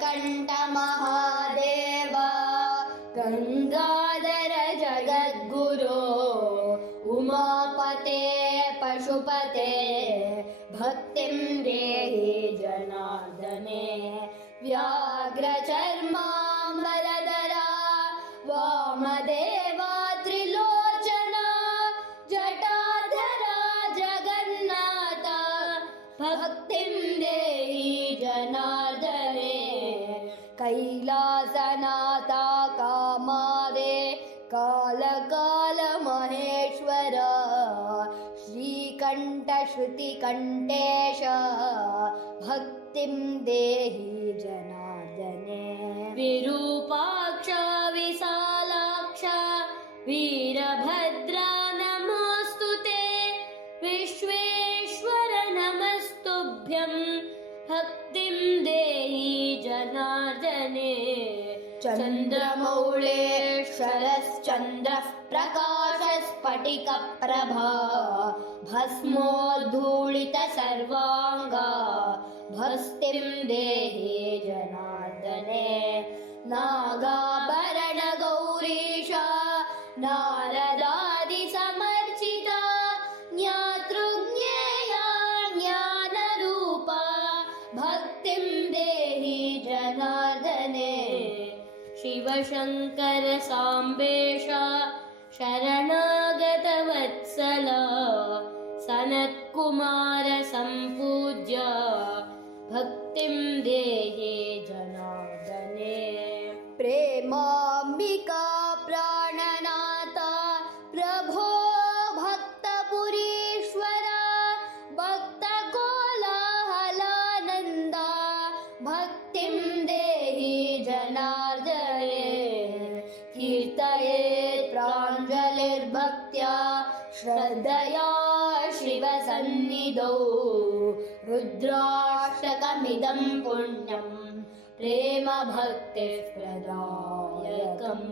नीलकण्ठ महादेव गंगाधर जगद्गुरो उमापते पशुपते भक्तिं देहि जनार्दने व्याघ्रचर्माम्बरधरा वामदेवा त्रिलोचना जटाधरा जगन्नाथ भक्तिं देहि जनार्दने कैलासनाथा कामादे कालकालमहेश्वर श्रीकण्ठ श्रुतिकण्ठेश भक्तिं देहि जनार्दने विरूपाक्ष विशालाक्ष वीरभद्रा नमोऽस्तुते विश्वेश्वर नमस्तुभ्यं भक्तिं देहि जनार्दने चन्द्रमौळेश्वरश्चन्द्रः प्रकाशस्फटिकप्रभा भस्मोद्धूलित सर्वाङ्गा भस्तिं देहि जनार्दने नागाभरण गौरीश नारदादिसमर्चिता ज्ञातृज्ञेया ज्ञानरूपा भक्तिं देहि जनार्दने शिवशङ्कर साम्बेश शरणागतवत्सल सनत्कुमार सम्पूज्य भक्तिं देहि जनार्दने प्रेमाम्बिका प्राणनाथ प्रभो भक्तपुरीश्वर भक्तकोलाहलानन्द भक्तिं देहि जनार्दने कीर्तयेत् प्राञ्जलिर्भक्त्या श्रद्धया शिवसन्निधौ रुद्राष्टकमिदं पुण्यं प्रेम भक्तिः प्रदायकम्।